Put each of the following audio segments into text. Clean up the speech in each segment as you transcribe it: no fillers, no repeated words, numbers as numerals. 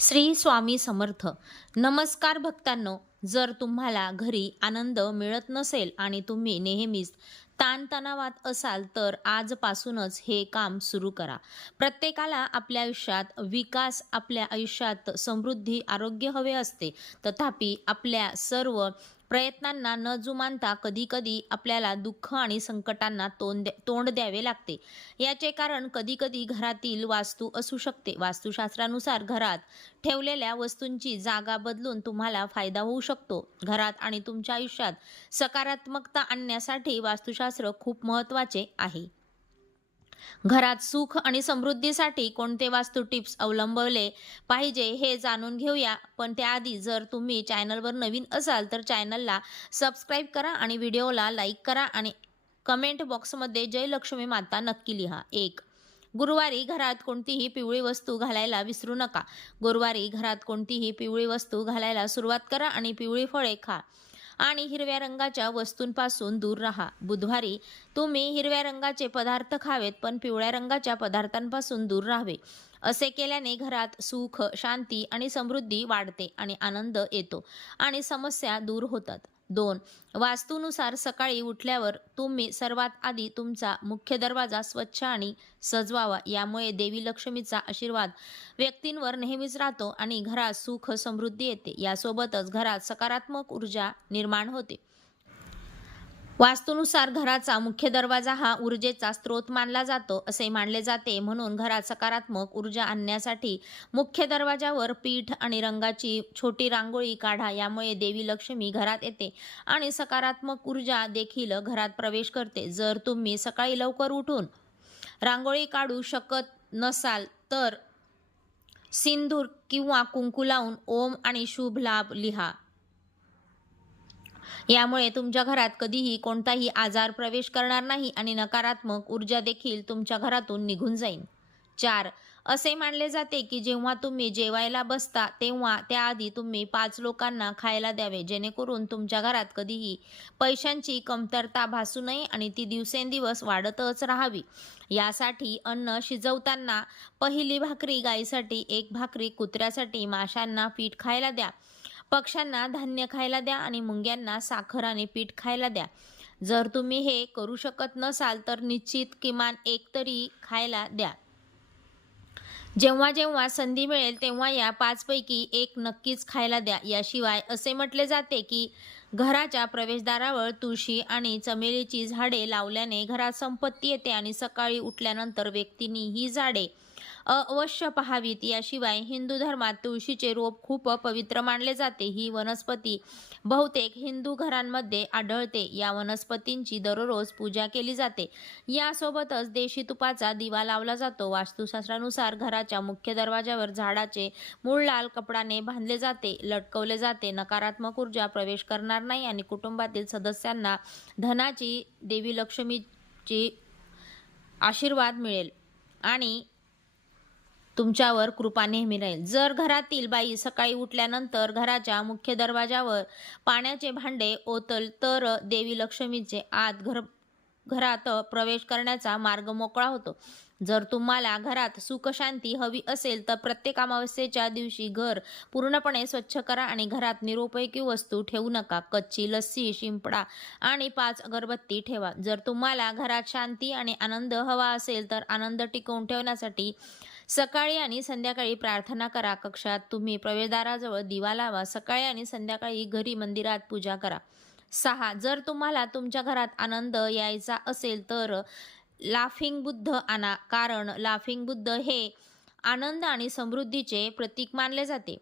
श्री स्वामी समर्थ. नमस्कार भक्तांनो. जर तुम्हाला घरी आनंद मिळत नसेल आणि तुम्ही नेहमीच ताणतणावात असाल तर आजपासूनच हे काम सुरू करा. प्रत्येकाला आपल्या आयुष्यात विकास, आपल्या आयुष्यात समृद्धी, आरोग्य हवे असते. तथापि आपल्या सर्व प्रयत्नांना न जुमानता कधी-कधी आपल्याला दुःख आणि संकटांना तोंड द्यावे लागते. याचे कारण कधी-कधी घरातील वास्तू असू शकते. वास्तुशास्त्रानुसार घरात ठेवलेल्या वस्तूंची जागा बदलून तुम्हाला फायदा होऊ शकतो. घरात आणि तुमच्या आयुष्यात सकारात्मकता आणण्यासाठी वास्तुशास्त्र खूप महत्त्वाचे आहे. घरात सुख आणि समृद्धीसाठी कोणते वास्तू टिप्स अवलंबवले पाहिजे हे जाणून घेऊया. पण त्याआधी जर तुम्ही चॅनलवर नवीन असाल तर चॅनलला सबस्क्राईब करा आणि व्हिडिओला लाईक करा आणि कमेंट बॉक्समध्ये जय लक्ष्मी माता नक्की लिहा. 1. गुरुवारी घरात कोणतीही पिवळी वस्तू घालायला विसरू नका. गुरुवारी घरात कोणतीही पिवळी वस्तू घालायला सुरुवात करा आणि पिवळी फळे खा आणि हिरव्या रंगाच्या वस्तूंपासून दूर राहा. बुधवारी तुम्ही हिरव्या रंगाचे पदार्थ खावेत पण पिवळ्या रंगाच्या पदार्थांपासून दूर राहावे. असे केल्याने घरात सुख, शांती आणि समृद्धी वाढते आणि आनंद येतो आणि समस्या दूर होतात. 2. वास्तूनुसार सकाळी उठल्यावर तुम्ही सर्वात आधी तुमचा मुख्य दरवाजा स्वच्छ आणि सजवावा. यामुळे देवी लक्ष्मीचा आशीर्वाद व्यक्तींवर नेहमीच राहतो आणि घरात सुख समृद्धी येते. यासोबतच घरात सकारात्मक ऊर्जा निर्माण होते. वास्तूनुसार घराचा मुख्य दरवाजा हा ऊर्जेचा स्रोत मानला जातो असे मानले जाते. म्हणून घरात सकारात्मक ऊर्जा आणण्यासाठी मुख्य दरवाजावर पीठ आणि रंगाची छोटी रांगोळी काढा. यामुळे देवी लक्ष्मी घरात येते आणि सकारात्मक ऊर्जा देखील घरात प्रवेश करते. जर तुम्ही सकाळी लवकर उठून रांगोळी काढू शकत नसाल तर सिंदूर किंवा कुंकू लावून ओम आणि शुभ लाभ लिहा. यामुळे तुमच्या घरात कधीही कोणताही आजार प्रवेश करणार नाही आणि नकारात्मक ऊर्जा देखील तुमच्या घरातून निघून जाईल. 4. असे मानले जाते की जेव्हा तुम्ही जेवायला बसता तेव्हा त्याआधी तुम्ही 5 लोकांना खायला द्यावे, जेणेकरून तुमच्या घरात कधीही पैशांची कमतरता भासू नये आणि ती दिवसेंदिवस वाढतच राहावी. यासाठी अन्न शिजवताना पहिली भाकरी गायीसाठी, 1 भाकरी कुत्र्यासाठी, माशांना पीठ खायला द्या, पक्ष्यांना धान्य खायला द्या आणि मुंग्यांना साखर आणि पीठ खायला द्या. जर तुम्ही हे करू शकत नसाल तर निश्चित किमान एक तरी खायला द्या. जेव्हा जेव्हा संधी मिळेल तेव्हा या 5 पैकी एक नक्कीच खायला द्या. याशिवाय असे म्हटले जाते की घराच्या प्रवेशद्वारावर तुळशी आणि चमेलीची झाडे लावल्याने घरात संपत्ती येते आणि सकाळी उठल्यानंतर व्यक्तींनी ही झाडे अवश्य पाहावीत. याशिवाय हिंदू धर्मात तुळशीचे रोप खूप पवित्र मानले जाते. ही वनस्पती बहुतेक हिंदू घरांमध्ये आढळते. या वनस्पतींची दररोज पूजा केली जाते. यासोबतच देशी तुपाचा दिवा लावला जातो. वास्तुशास्त्रानुसार घराच्या मुख्य दरवाजावर झाडाचे मूळ लाल कपडाने बांधले जाते, लटकवले जाते. नकारात्मक ऊर्जा प्रवेश करणार नाही आणि कुटुंबातील सदस्यांना धनाची, देवी लक्ष्मीची आशीर्वाद मिळेल आणि तुमच्यावर कृपा नेहमी राहील. जर घरातील बाई सकाळी उठल्यानंतर घराच्या मुख्य दरवाजावर पाण्याचे भांडे ओतल तर देवी लक्ष्मीचे घरात प्रवेश करण्याचा मार्ग मोकळा होतो. जर तुम्हाला घरात सुख शांती हवी असेल तर प्रत्येक अमावस्येच्या दिवशी घर पूर्णपणे स्वच्छ करा आणि घरात निरुपयोगी वस्तू ठेवू नका. कच्ची लस्सी, शिंपडा आणि 5 अगरबत्ती ठेवा. जर तुम्हाला घरात शांती आणि आनंद हवा असेल तर आनंद टिकवून ठेवण्यासाठी सकाळी आणि संध्याकाळी प्रार्थना करा. कक्षात तुम्ही प्रवेशद्वाराजवळ दिवा लावा. सकाळी आणि संध्याकाळी घरी मंदिरात पूजा करा. 6. जर तुम्हाला तुमच्या घरात आनंद यायचा असेल तर लाफिंग बुद्ध आणा, कारण लाफिंग बुद्ध हे आनंद आणि समृद्धीचे प्रतीक मानले जाते.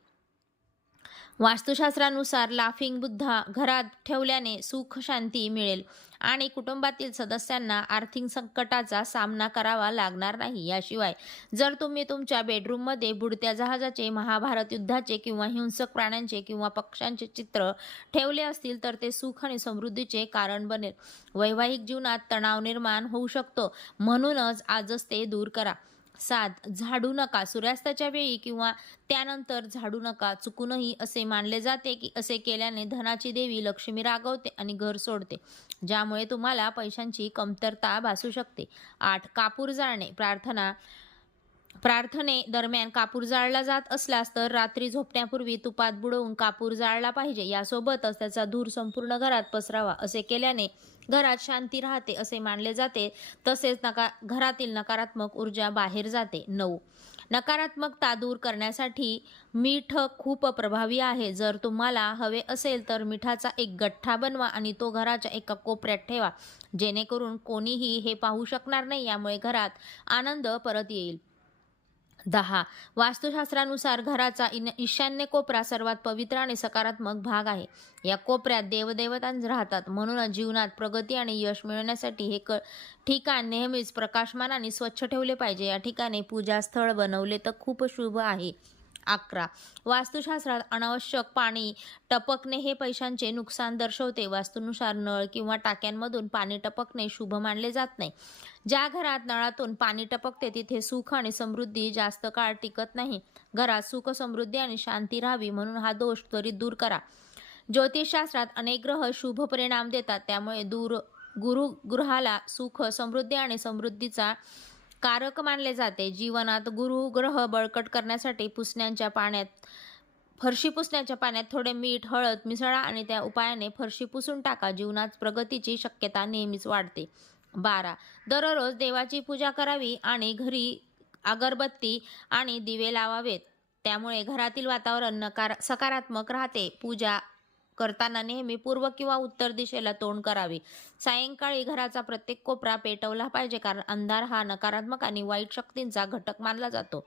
वास्तुशास्त्रानुसार लाफिंग बुद्धा घरात ठेवल्याने सुख शांती मिळेल आणि कुटुंबातील सदस्यांना आर्थिक संकटाचा सामना करावा लागणार नाही. याशिवाय जर तुम्ही तुमच्या बेडरूममध्ये बुडत्या जहाजाचे, महाभारत युद्धाचे किंवा हिंसक प्राण्यांचे किंवा पक्ष्यांचे चित्र ठेवले असतील तर ते सुख आणि समृद्धीचे कारण बनेल. वैवाहिक जीवनात तणाव निर्माण होऊ शकतो, म्हणूनच आजच ते दूर करा. 7. झाडू नका. सूर्यास्ताच्या वेळी किंवा त्यानंतर झाडू नका. चुकूनही असे मानले जाते की असे केल्याने धनाची देवी लक्ष्मी रागवते आणि घर सोडते, ज्यामुळे तुम्हाला पैशांची कमतरता भासू शकते. 8. कापूर जाळणे. प्रार्थना प्रार्थने दरम्यान कापूर जाळला जात असल्यास तर रात्री झोपण्यापूर्वी तुपात बुडवून कापूर जाळला पाहिजे. यासोबतच त्याचा धूर संपूर्ण घरात पसरावा. असे केल्याने घरात शांती राहते असे मानले जाते. तसेच घरातील नकारात्मक ऊर्जा बाहेर जाते. 9. नकारात्मकता दूर करण्यासाठी मीठ खूप प्रभावी आहे. जर तुम्हाला हवे असेल तर मिठाचा एक गठ्ठा बनवा आणि तो घराच्या एका कोपऱ्यात ठेवा, जेणेकरून कोणीही हे पाहू शकणार नाही. यामुळे घरात आनंद परत येईल. 10. वास्तुशास्त्रानुसार घराचा ईशान्य कोपरा सर्वात पवित्र आणि सकारात्मक भाग आहे. या कोपऱ्यात देवदेवता राहतात. म्हणूनच जीवनात प्रगती आणि यश मिळवण्यासाठी हे ठिकाण नेहमीच प्रकाशमान आणि स्वच्छ ठेवले पाहिजे. या ठिकाणी पूजास्थळ बनवले तर खूप शुभ आहे. 11. वास्तुशास्त्रात अनावश्यक पाणी टपकणे हे पैशांचे नुकसान दर्शवते. वास्तूनुसार नळ किंवा टाक्यांमधून पाणी टपकणे शुभ मानले जात नाही. ज्या घरात नळातून पाणी टपकते तिथे सुख आणि समृद्धी जास्त काळ टिकत नाही. घरात सुख, समृद्धी आणि शांती राहावी म्हणून हा दोष त्वरित दूर करा. ज्योतिषशास्त्रात अनेक ग्रह शुभ परिणाम देतात. त्यामुळे गुरुग्रहाला सुख, समृद्धी आणि समृद्धीचा कारक मानले जाते. जीवनात गुरुग्रह बळकट करण्यासाठी फरशी पुसण्याच्या पाण्यात थोडे मीठ, हळद मिसळा आणि त्या उपायाने फरशी पुसून टाका. जीवनात प्रगतीची शक्यता नेहमीच वाढते. 12. दररोज देवाची पूजा करावी आणि घरी अगरबत्ती आणि दिवे लावावेत. त्यामुळे घरातील वातावरण सकारात्मक राहते. पूजा करताना नेहमी पूर्व किंवा उत्तर दिशेला तोंड करावे. सायंकाळी घराचा प्रत्येक कोपरा पेटवला पाहिजे, कारण अंधार हा नकारात्मक आणि वाईट शक्तींचा घटक मानला जातो.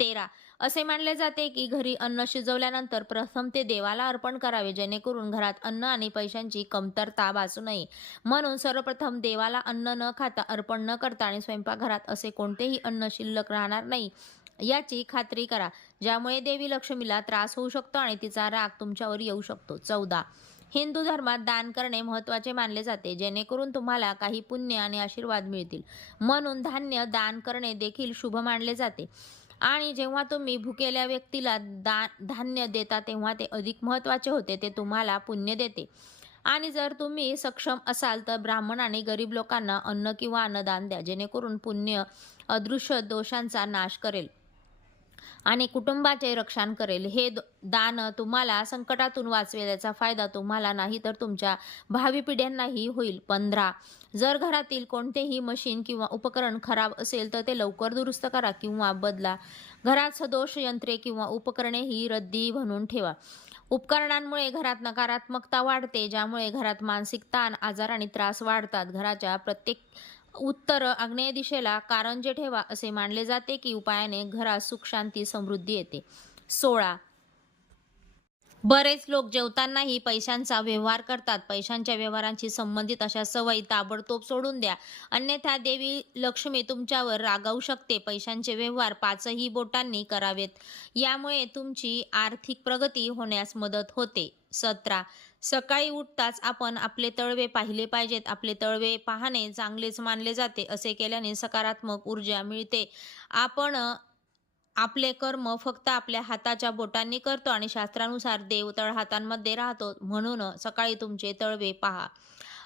13. असे मानले जाते की घरी अन्न शिजवल्यानंतर प्रथम ते देवाला अर्पण करावे, जेणेकरून घरात अन्न आणि पैशांची कमतरता भासू नये. म्हणून सर्वप्रथम देवाला अन्न न खाता, अर्पण न करता आणि स्वयंपाकघरात असे कोणतेही अन्न शिल्लक राहणार नाही याची खात्री करा, ज्यामुळे देवी लक्ष्मीला त्रास होऊ शकतो आणि तिचा राग तुमच्यावर येऊ शकतो. 14. हिंदू धर्मात दान करणे महत्त्वाचे मानले जाते, जेणेकरून तुम्हाला काही पुण्य आणि आशीर्वाद मिळतील. म्हणून धान्य दान करणे देखील शुभ मानले जाते आणि जेव्हा तुम्ही भुकेल्या व्यक्तीला धान्य देता तेव्हा ते अधिक महत्त्वाचे होते. ते तुम्हाला पुण्य देते. आणि जर तुम्ही सक्षम असाल तर ब्राह्मण आणि गरीब लोकांना अन्न किंवा अन्नदान द्या, जेणेकरून पुण्य अदृश्य दोषांचा नाश करेल आणि कुटुंबाचे रक्षण करेल. हे दान तुम्हाला संकटातून वाचवेल. याचा फायदा तुम्हाला नाही तर तुमच्या भावी पिढ्यांनाही होईल. 15. जर घरातील कोणतेही मशीन किंवा उपकरण खराब असेल तर ते लवकर दुरुस्त करा किंवा बदला. घरात सदोष यंत्रे किंवा उपकरणेही रद्दी बनवून ठेवा. उपकरणांमुळे घरात नकारात्मकता वाढते, ज्यामुळे घरात मानसिक ताण, आजार आणि त्रास वाढतात. घराच्या प्रत्येक उत्तर आग्नेय दिशेला कारंजे ठेवा. असे मानले जाते की उपायाने घरात सुख, शांती, समृद्धी येते. 16. बरेच लोक जेवतानाही पैशांचा व्यवहार करतात. पैशांच्या व्यवहारांशी संबंधित अशा सवयी ताबडतोब सोडून द्या, अन्यथा देवी लक्ष्मी तुमच्यावर रागावू शकते. पैशांचे व्यवहार 5ही बोटांनी करावेत, यामुळे तुमची आर्थिक प्रगती होण्यास मदत होते. 17. सकाळी उठताच आपण आपले तळवे पाहिले पाहिजेत. आपले तळवे पाहणे चांगलेच मानले जाते. असे केल्याने सकारात्मक ऊर्जा मिळते. आपण आपले कर्म फक्त आपल्या हाताच्या बोटांनी करतो आणि शास्त्रानुसार देव तळहातांमध्ये राहतो. म्हणून सकाळी तुमचे तळवे पहा.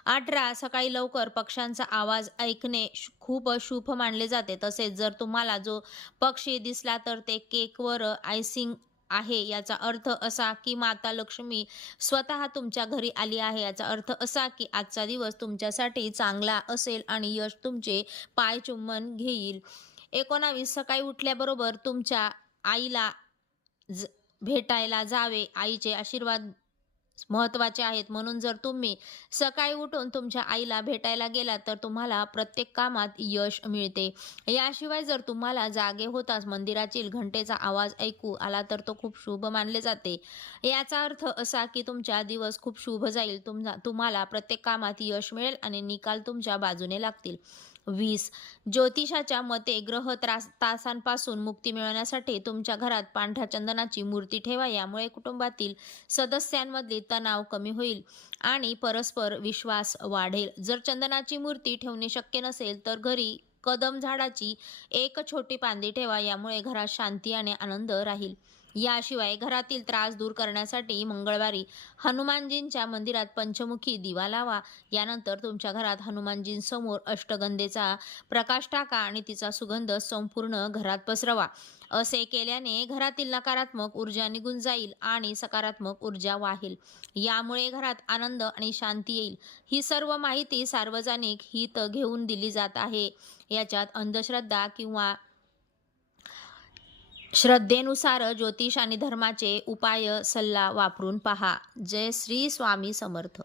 18. सकाळी लवकर पक्ष्यांचा आवाज ऐकणे खूप शुभ मानले जाते. तसेच जर तुम्हाला जो पक्षी दिसला तर ते केकवर आयसिंग आहे, याचा अर्थ असा की माता लक्ष्मी स्वतः तुमच्या घरी आली आहे. याचा अर्थ असा की आजचा दिवस तुमच्यासाठी चांगला असेल आणि यश तुमचे पाय चुंबन घेईल. 19. सकाळी उठल्याबरोबर तुमच्या आईला भेटायला जावे. आईचे आशीर्वाद महत्त्वाचे आहेत. म्हणून जर तुम्ही सकाळी उठून तुमच्या आईला भेटायला गेलात तर तुम्हाला प्रत्येक कामात यश मिळते. याशिवाय जर तुम्हाला जागे होताच मंदिरातील घंटेचा आवाज ऐकू आला तर तो खूप शुभ मानले जाते. याचा अर्थ असा की तुमचा दिवस खूप शुभ जाईल. तुम्हाला प्रत्येक कामात यश मिळेल आणि निकाल तुमच्या बाजूने लागतील. 20. ज्योतिषाच्या मते ग्रह तासांपासून मुक्ती मिळवण्यासाठी तुमच्या घरात पांढऱ्या चंदनाची मूर्ती ठेवा. यामुळे कुटुंबातील सदस्यांमधील तणाव कमी होईल आणि परस्पर विश्वास वाढेल. जर चंदनाची मूर्ती ठेवणे शक्य नसेल तर घरी कदम झाडाची एक छोटी फांदी ठेवा. यामुळे घरात शांती आणि आनंद राहील. याशिवाय घरातील त्रास दूर करण्यासाठी मंगळवारी हनुमानजींच्या मंदिरात पंचमुखी दिवा लावा. यानंतर तुमच्या घरात हनुमानजींसमोर अष्टगंधेचा प्रकाश टाका आणि तिचा सुगंध संपूर्ण घरात पसरवा. असे केल्याने घरातील नकारात्मक ऊर्जा निघून जाईल आणि सकारात्मक ऊर्जा वाहेल. यामुळे घरात आनंद आणि शांती येईल. ही सर्व माहिती सार्वजनिक हित घेऊन दिली जात आहे. याच्यात अंधश्रद्धा किंवा श्रद्धेनुसार ज्योतिष आणि धर्माचे उपाय सल्ला वापरून पहा. जय श्री स्वामी समर्थ.